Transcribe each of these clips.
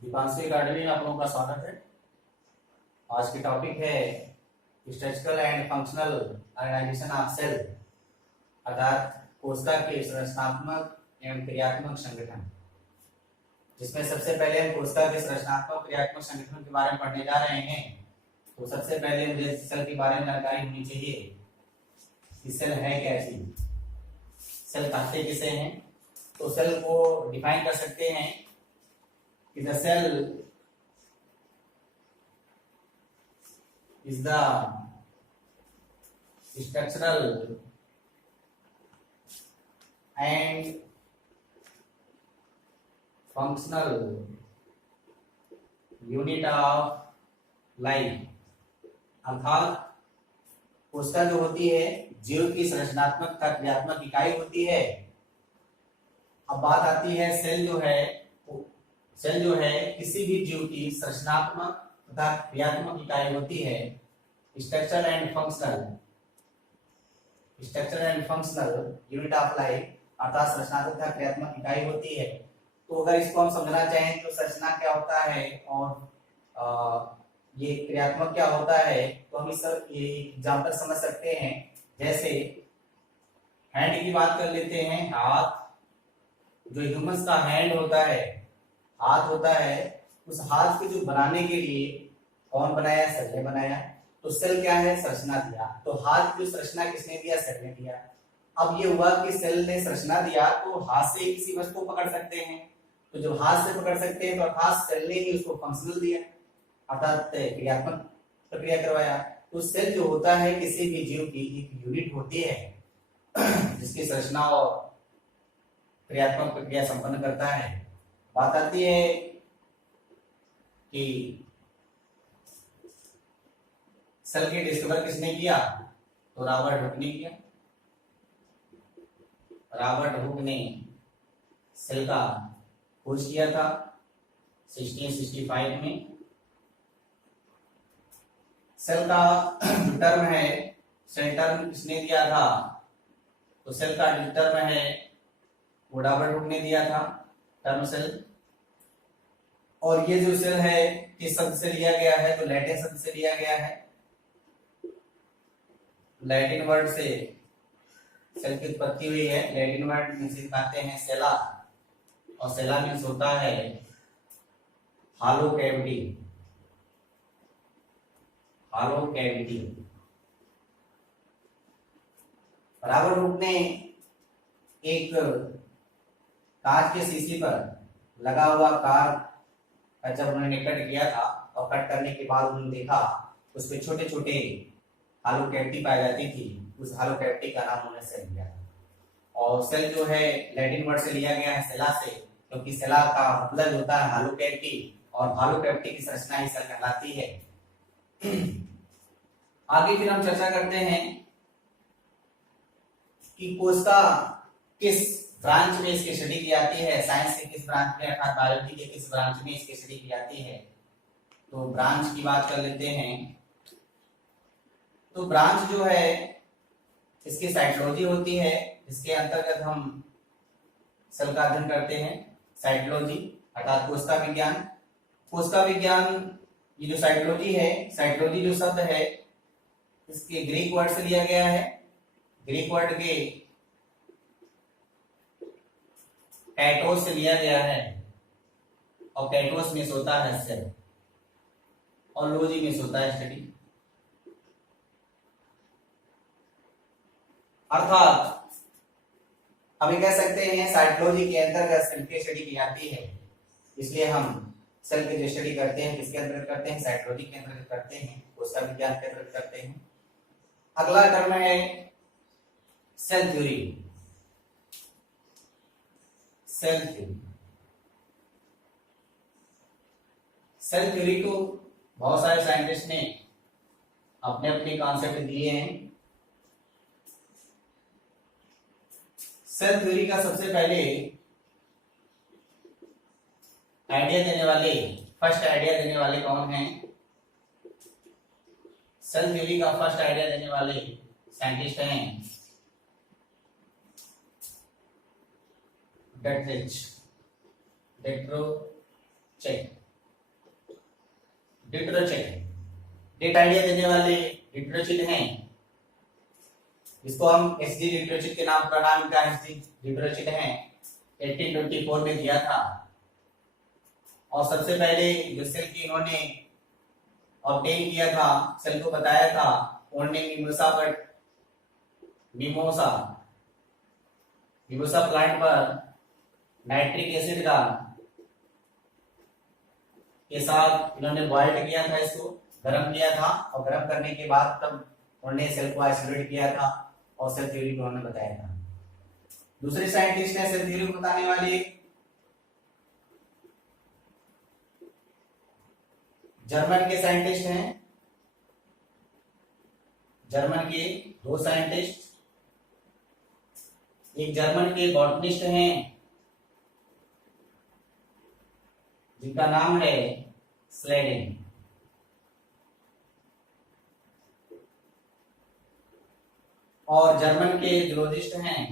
Deepanshu academy में आप लोगों का स्वागत है। आज की टॉपिक है structural and functional organisation of cell, अर्थात कोशिका के संरचनात्मक एवं क्रियात्मक संगठन, जिसमें सबसे पहले हम कोशिका के संरचनात्मक क्रियात्मक संगठन के बारे में पढ़ने जा रहे हैं। तो सबसे पहले मुझे सेल के बारे में जानकारी होनी चाहिए कि सेल है क्या चीज, सेल कहते किसे हैं। तो सेल को डिफाइन कर सकते हैं कि the cell is the structural and functional unit of life, अर्थात कोशिका जो होती है जीव की संरचनात्मक तथा क्रियात्मक इकाई होती है। अब बात आती है सेल जो है किसी भी जीव की संरचनात्मक तथा क्रियात्मक इकाई होती है। Structural and functional unit of life, अर्थात संरचनात्मक तथा क्रियात्मक इकाई होती है। तो अगर इसको हम समझना चाहें तो संरचना क्या होता है और ये क्रियात्मक क्या होता है, तो हम इस एग्जांपल समझ सकते हैं। जैसे हैंड की बात कर लेते हैं। हाथ, जो ह्यूमंस का हैंड होता है, हाथ होता है, उस हाथ को जो बनाने के लिए कौन बनाया? सेल ने बनाया। तो सेल क्या है? संरचना दिया। तो हाथ की संरचना किसने दिया? सेल ने दिया। अब ये हुआ कि सेल ने संरचना दिया तो हाथ से किसी वस्तु को पकड़ सकते हैं। तो जब हाथ से पकड़ सकते हैं तो अर्थात सेल ने ही उसको फंक्शनल दिया, अर्थात क्रियात्मक प्रक्रिया करवाया। तो सेल जो होता है किसी भी जीव की एक यूनिट होती है जिसकी संरचना और क्रियात्मक प्रक्रिया संपन्न करता है। बात आती है कि सेल के डिस्कवर किसने किया? तो रॉबर्ट हुक ने किया। रॉबर्ट हुक ने सेल का खोज किया था 1665 में। सेल का जो टर्म है, सेल टर्म किसने दिया था? तो सेल का जो टर्म है वो रॉबर्ट हुक ने दिया था, टर्म सेल। और ये जो सेल है किस शब्द से लिया गया है? तो लैटिन शब्द से लिया गया है। लैटिन वर्ड से सेल की उत्पत्ति हुई है। लैटिन वर्ड में से कहते हैं सेला, और सेला मीन्स होता है hollow cavity. Hollow cavity. Robert Hooke ने एक कांच के शीशी पर लगा हुआ कार का जब उन्होंने कट किया था, और कट करने के बाद उन्होंने देखा उसमें छोटे छोटे हॉलो कैविटी पाई जाती थी। उस हॉलो कैविटी का नाम उन्होंने सेल दिया। और सेल जो है लैटिन वर्ड से लिया गया है सेला से, क्योंकि सेला का मतलब होता है हॉलो कैविटी, और हॉलो कैविटी की संरचना ही सेल कहलाती है। आगे फिर हम चर्चा करते हैं कि कोशिका किस ब्रांच में इसकी स्टडी की जाती है। साइंस के किस ब्रांच में, अर्थात बायोलॉजी के किस ब्रांच में इसकी स्टडी की जाती है। तो ब्रांच की बात कर लेते हैं। तो ब्रांच जो है इसकी साइटोलॉजी होती है, इसके अंतर्गत हम सेल का अध्ययन करते हैं। साइटोलॉजी अर्थात कोशिका विज्ञान। कोशिका विज्ञान, ये जो साइटोलॉजी है, साइटोलॉजी जो शब्द है इसके ग्रीक वर्ड से लिया गया है। ग्रीक वर्ड के कैटोस से लिया गया है, और कैटोस में होता है सेल, और लॉजी में होता है स्टडी। अर्थात हम ये कह सकते हैं साइटोलॉजी के अंतर्गत सेल की स्टडी की जाती है। इसलिए हम सेल की जो स्टडी करते हैं किसके अंतर्गत करते हैं? साइटोलॉजी के अंतर्गत करते हैं, कोशिका विज्ञान के अंतर्गत करते हैं। अगला टर्म है cell theory. Cell theory, cell theory को बहुत सारे साइंटिस्ट ने अपने अपने कॉन्सेप्ट दिए हैं। सेल थ्योरी का सबसे पहले आइडिया देने वाले, फर्स्ट आइडिया देने वाले कौन हैं? सेल थ्योरी का फर्स्ट आइडिया देने वाले साइंटिस्ट हैं डेट्रोचेक। डिटरोचिट, डेट आइडिया देने वाले डिटरोचिट हैं, इसको हम एसडी डिटरोचिट के नाम प्रणाम का एसडी डिटरोचिट हैं, 1824 में दिया था। और सबसे पहले जो सेल की इन्होंने ऑब्टेन किया था, सेल को बताया था, ओनने मिमोसा प्लांट पर नाइट्रिक एसिड का के साथ इन्होंने बॉइल्ड किया था, इसको गर्म किया था, और गर्म करने के बाद तब उन्होंने सेल को आइसोलेट किया था और सेल थ्योरी को उन्होंने बताया था। दूसरे साइंटिस्ट है सेल थ्योरी को बताने वाले जर्मन के साइंटिस्ट हैं, जर्मन के दो साइंटिस्ट, एक जर्मन के बॉटनिस्ट हैं जिनका नाम है स्लेडिन, और जर्मन के जूलॉजिस्ट हैं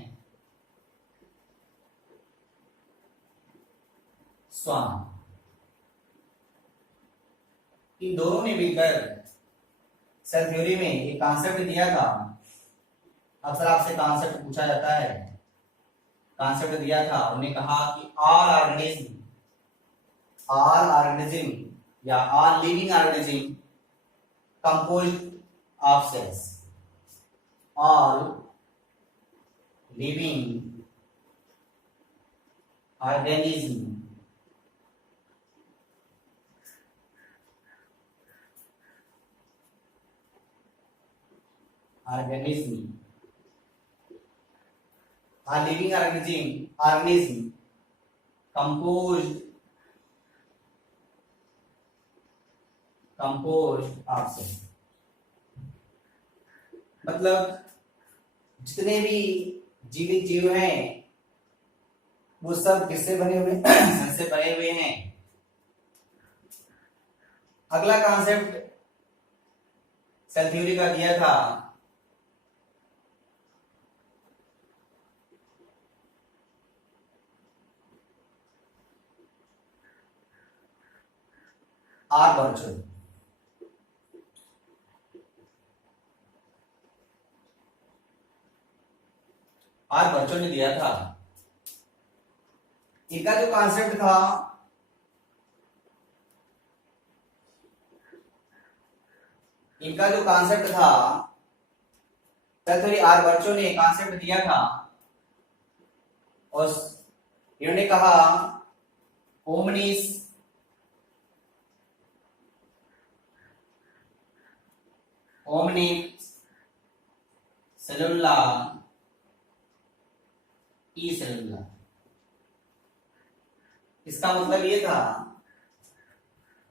स्वान। इन दोनों ने मिलकर सेल थ्योरी में एक कॉन्सेप्ट दिया था। अक्सर आपसे कॉन्सेप्ट पूछा जाता है, कॉन्सेप्ट दिया था, उन्होंने कहा कि all organism या all living organism composed of cells, all living organism are living organism composed of cells। मतलब जितने भी जीवित जीव हैं वो सब किससे बने हुए सेल से बने हुए हैं। अगला कॉन्सेप्ट सेल थ्योरी का दिया था आर बर्चन। आर बर्चन ने दिया था। इनका जो कॉन्सेप्ट था सेल थ्योरी आर बर्चन ने कॉन्सेप्ट दिया था और इन्होंने कहा ओमनिस सेलुला ई सेलुला। इसका मतलब ये था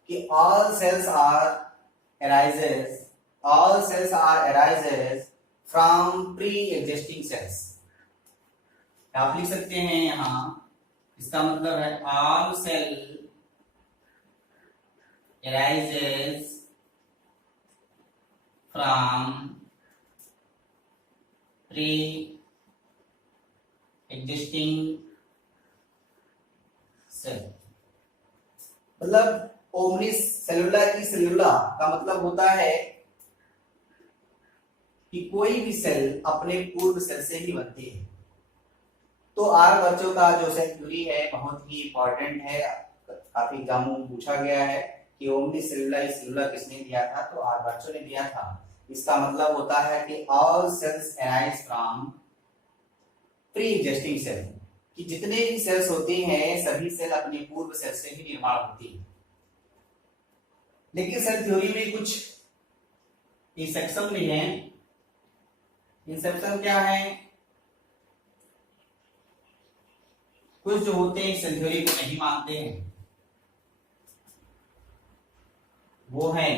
कि all cells are arises from pre-existing cells। आप लिख सकते हैं यहां, इसका मतलब है all cell arises from pre-existing cell। मतलब ओमनिस सेलुला की सेलुला का मतलब होता है कि कोई भी सेल अपने पूर्व सेल से ही बनती है। तो आर बच्चों का जो सेल थ्योरी है बहुत ही इंपॉर्टेंट है, काफी एग्जामों में पूछा गया है कि ओमनिस सेलुला किसने दिया था, तो आर बच्चों ने दिया था। इसका मतलब होता है कि all cells arise from pre existing cell, कि जितने भी सेल्स होती हैं सभी सेल अपने पूर्व सेल से ही निर्माण होती है। लेकिन सेल थ्योरी में कुछ एक्सेप्शन भी हैं। एक्सेप्शन क्या है? कुछ जो होते हैं सेल थ्योरी को नहीं मानते हैं, वो है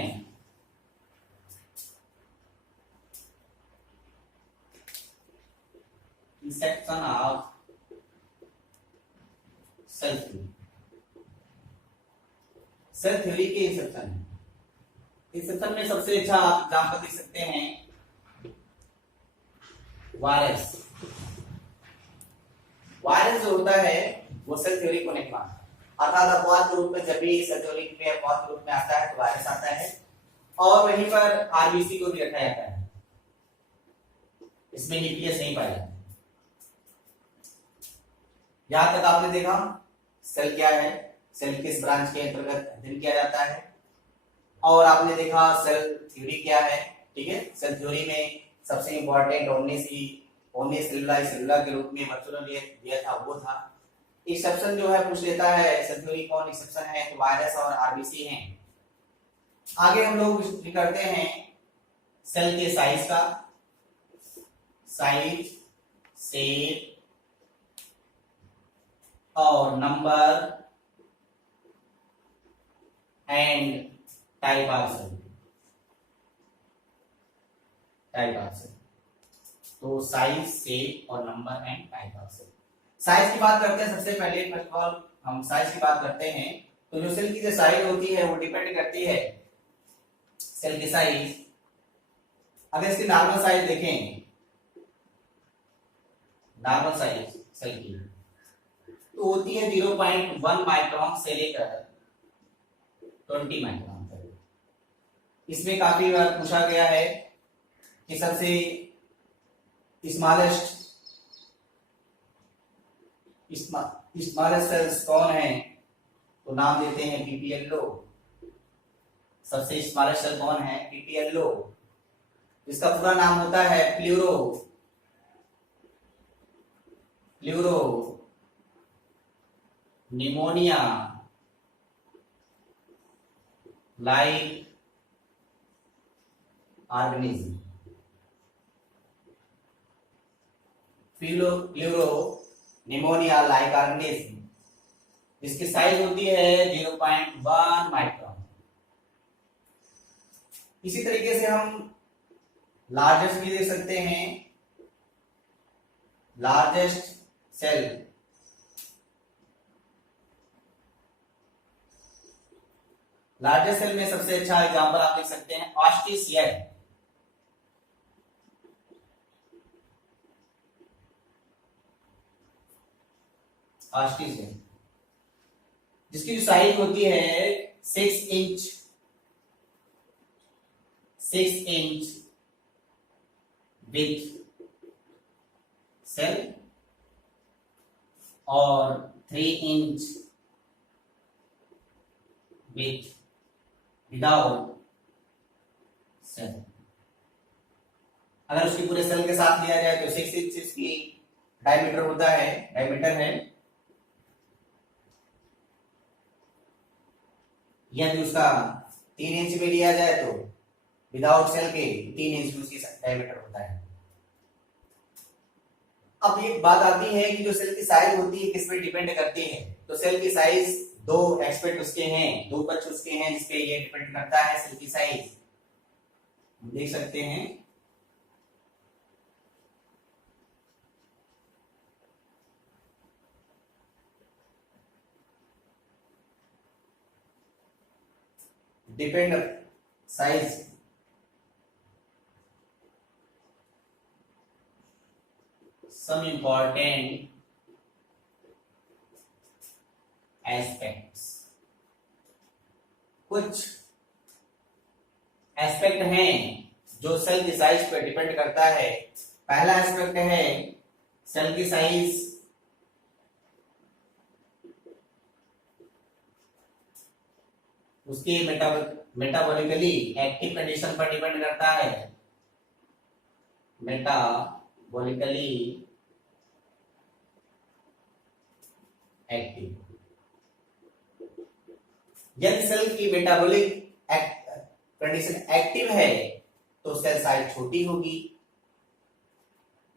exception of cell theory. Cell theory के एक्सेप्शन है। एक्सेप्शन में सबसे अच्छा आप एग्जाम्पल दे सकते हैं वायरस जो होता है वो सेल थ्योरी को नहीं मानता। अर्थात अपवाद के रूप में जब भी सेल थ्योरी में अपवाद के रूप में आता है तो वायरस आता है, और वहीं पर आरबीसी को भी रखा जाता है, इसमें न्यूक्लियस नहीं पाया जाता। यहां तक आपने देखा सेल क्या है, सेल किस ब्रांच के अंतर्गत अध्ययन किया जाता है, और आपने देखा सेल थ्योरी क्या है। ठीक है, सेल थ्योरी में सबसे इंपॉर्टेंट ओमनी सेलुला के रूप में बच्चों ने दिया था वो था। एक्सेप्शन जो है पूछ लेता है सेल थ्योरी कौन एक्सेप्शन है, तो वायरस और आरबीसी हैं। आगे हम लोग करते हैं सेल के साइज का, साइज, शेप और number and type of cell. तो साइज, शेप और number and type of cell. Size की बात करते हैं सबसे पहले। फर्स्ट ऑफ ऑल हम साइज की बात करते हैं, तो जो सेल की जो साइज होती है वो डिपेंड करती है सेल की साइज। अगर इसकी नॉर्मल साइज देखें, नॉर्मल साइज सेल की तो होती है 0.1 माइक्रोन से लेकर 20 माइक्रोन तक। इसमें काफी बार पूछा गया है कि सबसे स्मॉलेस्ट सेल्स कौन है, तो नाम देते हैं पीपीएलओ। सबसे स्मॉलेस्ट सेल कौन है, पीपीएलओ, जिसका पूरा नाम होता है pleuro pneumonia like organism. Pleuro pneumonia like organism, जिसकी साइज होती है 0.1 माइक्रोन। इसी तरीके से हम लार्जेस्ट भी देख सकते हैं। लार्जेस्ट सेल, लार्जेस्ट सेल में सबसे अच्छा एग्जांपल आप देख सकते हैं ऑस्टिसियड। जिसकी जो साइज होती है 6 इंच विथ सेल और 3 इंच विदाउट सेल। अगर उसकी पूरे सेल के साथ लिया जाए तो 6 इंच की डायमीटर होता है, डायमीटर है। यदि उसका 3 इंच में लिया जाए तो विदाउट सेल के 3 इंच उसकी डायमीटर होता है। अब ये बात आती है कि जो सेल की साइज होती है किस पे डिपेंड करती है, तो सेल की साइज दो एस्पेक्ट उसके हैं, दो पक्ष उसके हैं जिसपे ये डिपेंड करता है सेल की साइज। देख सकते हैं depend size some important aspects। कुछ एस्पेक्ट हैं जो सेल की साइज पर डिपेंड करता है। पहला एस्पेक्ट है सेल की साइज उसकी मेटाबॉलिकली एक्टिव कंडीशन पर डिपेंड करता है। मेटाबॉलिकली एक्टिव, यदि सेल की मेटाबॉलिक कंडीशन एक्टिव है तो सेल साइज छोटी होगी।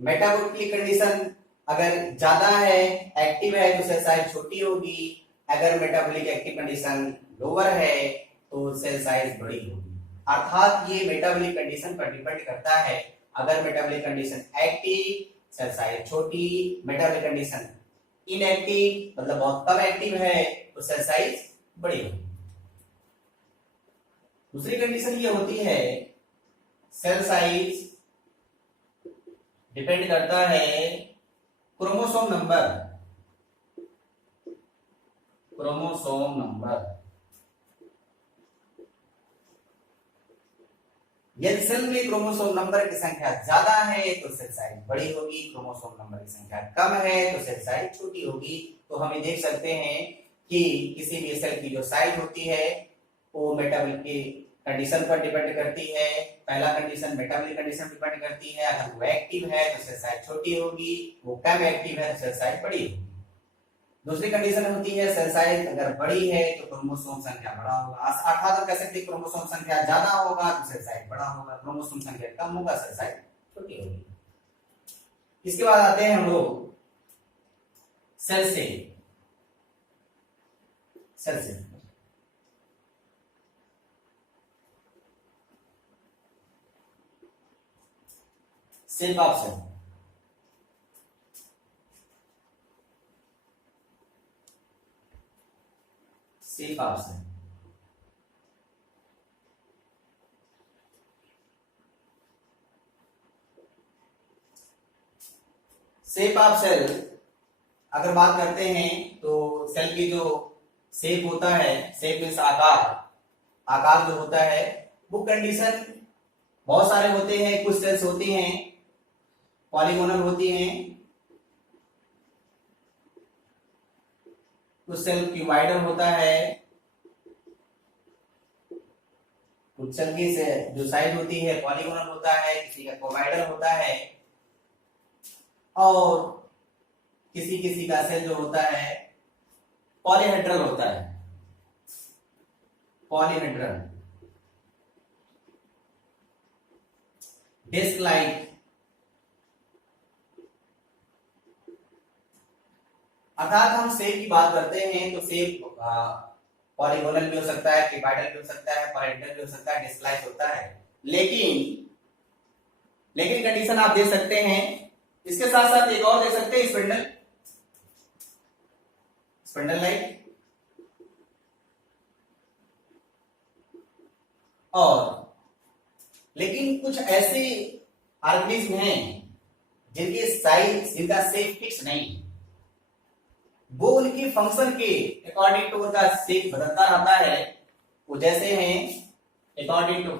मेटाबॉलिक कंडीशन अगर ज्यादा है, एक्टिव है, तो सेल साइज छोटी होगी। अगर मेटाबॉलिक एक्टिव कंडीशन लोअर है तो सेल साइज बड़ी होगी। अर्थात ये मेटाबॉलिक कंडीशन पर डिपेंड करता है। अगर metabolic condition active, cell size छोटी। मेटाबॉलिक कंडीशन इनएक्टिव मतलब बहुत कम एक्टिव है तो सेल साइज बड़ी होगी। दूसरी कंडीशन ये होती है सेल साइज डिपेंड करता है क्रोमोसोम नंबर क्रोमोसोम नंबर। यदि सेल में क्रोमोसोम नंबर की संख्या ज्यादा है तो सेल साइज बड़ी होगी, क्रोमोसोम नंबर की संख्या कम है तो सेल साइज छोटी होगी। तो हम ये देख सकते हैं कि किसी भी सेल की जो साइज होती है वो मेटाबॉलिक की कंडीशन पर डिपेंड करती है। पहला कंडीशन मेटाबॉलिक कंडीशन डिपेंड करती है, अगर वो एक्टिव है तो सेल साइज छोटी होगी, वो कम एक्टिव है तो सेल साइज बड़ी होगी। दूसरी कंडीशन होती है सेल साइज अगर बड़ी है तो क्रोमोसोम संख्या बड़ा होगा, अर्थात हम कह सकते हैं क्रोमोसोम संख्या ज्यादा होगा तो सेल साइज बड़ा होगा, क्रोमोसोम संख्या कम होगा सेल साइज छोटी होगी। इसके बाद आते हैं हम लोग सेल से shape of cell. Shape of cell shape of cell अगर बात करते हैं तो सेल की जो शेप होता है, शेप मीन्स आकार जो होता है वो कंडीशन बहुत सारे होते हैं। कुछ सेल्स होती हैं पॉलीगोनल होती हैं, कुछ सेल क्यूबाइडल होता है, कुछ सेल की जो साइज होती है पॉलीगोनल होता है, किसी का क्यूबाइडल होता है, और किसी किसी का सेल जो होता है पॉलीहेड्रल होता है। पॉलीहेड्रल डिस्क लाइक, अर्थात हम शेप की बात करते हैं तो शेप पॉलीगोनल भी हो सकता है, क्यूबाइडल भी हो सकता है, पॉलीहेड्रल भी हो सकता है, डिस्क लाइक होता है। लेकिन कंडीशन आप दे सकते हैं, इसके साथ साथ एक और दे सकते हैं स्पिंडल लाइक, और लेकिन कुछ ऐसे ऑर्गेनिज्म हैं जिनकी साइज, जिनका शेप फिक्स नहीं, वो उनकी फंक्शन के अकॉर्डिंग टू उनका शेप बदलता रहता है। वो जैसे हैं अकॉर्डिंग टू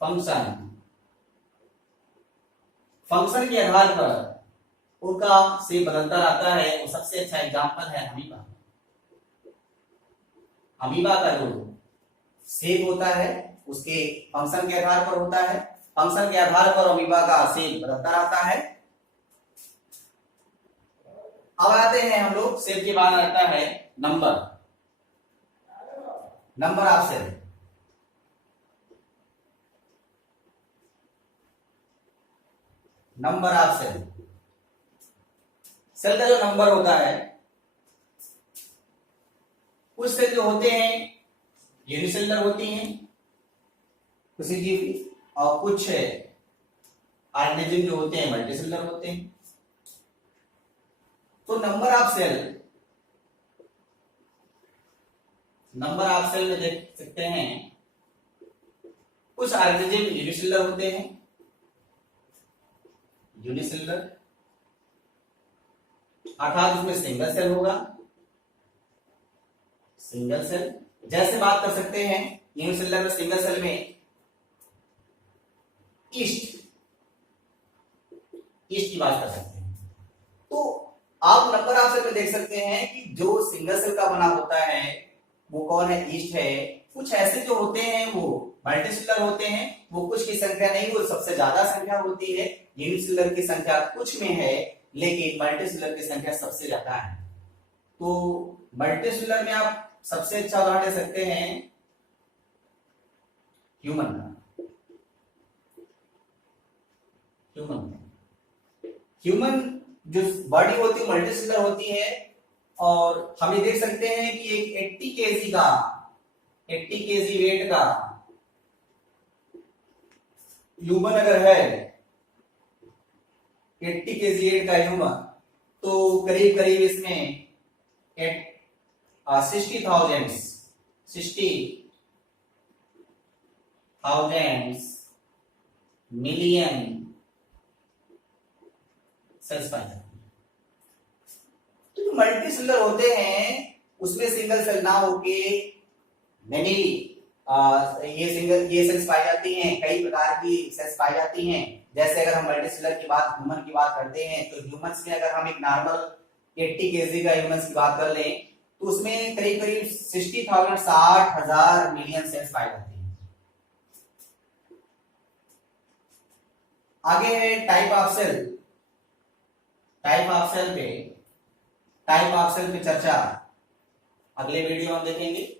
फंक्शन, फंक्शन के आधार पर उनका शेप बदलता रहता है। वो सबसे अच्छा एग्जांपल है अमीबा। अमीबा का जो शेप होता है उसके फंक्शन के आधार पर होता है, फंक्शन के आधार पर अमीबा का शेप बदलता रहता है। अब आते हैं हम लोग शेप के बाद आता है number of cell. Number of cell, cell का जो नंबर होता है, कुछ सेल जो होते हैं यूनिसेलुलर होती हैं किसी जीव की, और कुछ ऑर्गेनिज्म जो होते हैं मल्टीसेलुलर होते हैं। तो नंबर ऑफ सेल में देख सकते हैं कुछ ऑर्गेनिज्म यूनिसेलुलर होते हैं, अर्थात उसमें सिंगल सेल होगा, सिंगल सेल। जैसे बात कर सकते हैं यूनिसेलुलर में, सिंगल सेल में ईस्ट की बात कर सकते हैं। तो आप नंबर ऑफ सेल में देख सकते हैं कि जो सिंगल सेल का बना होता है वो कौन है, ईस्ट है। कुछ ऐसे जो होते हैं वो मल्टीसेलुलर होते हैं, वो कुछ की संख्या नहीं, वो सबसे ज्यादा संख्या होती है। यूनिसेलुलर की संख्या कुछ में है लेकिन मल्टीसेलुलर की संख्या सबसे ज्यादा है। तो मल्टीसेलुलर में आप सबसे अच्छा उदाहरण दे सकते हैं ह्यूमन का। ह्यूमन जो बॉडी होती है मल्टीसेलुलर होती है, और हम ये देख सकते हैं कि एक 80 केजी वेट का ह्यूमन अगर है, 80 केजी वेट का ह्यूमन, तो करीब करीब इसमें 60,000 मिलियन सेल्स पाए जाते हैं। मल्टी सेलुलर होते हैं उसमें सिंगल सेल ना होके मेनी ये सेल्स पाई जाती हैं, कई प्रकार की सेल्स पाई जाती हैं। जैसे अगर हम मल्टी सेलुलर की बात ह्यूमन की बात करते हैं तो ह्यूमंस में अगर हम एक नॉर्मल 80 केजी का ह्यूमंस की बात कर लें तो उसमें करीब करीब 60,000 60,000 मिलियन सेल्स पाई जाती हैं। आगे है type of cell. Type of cell पे चर्चा अगले वीडियो में देखेंगे।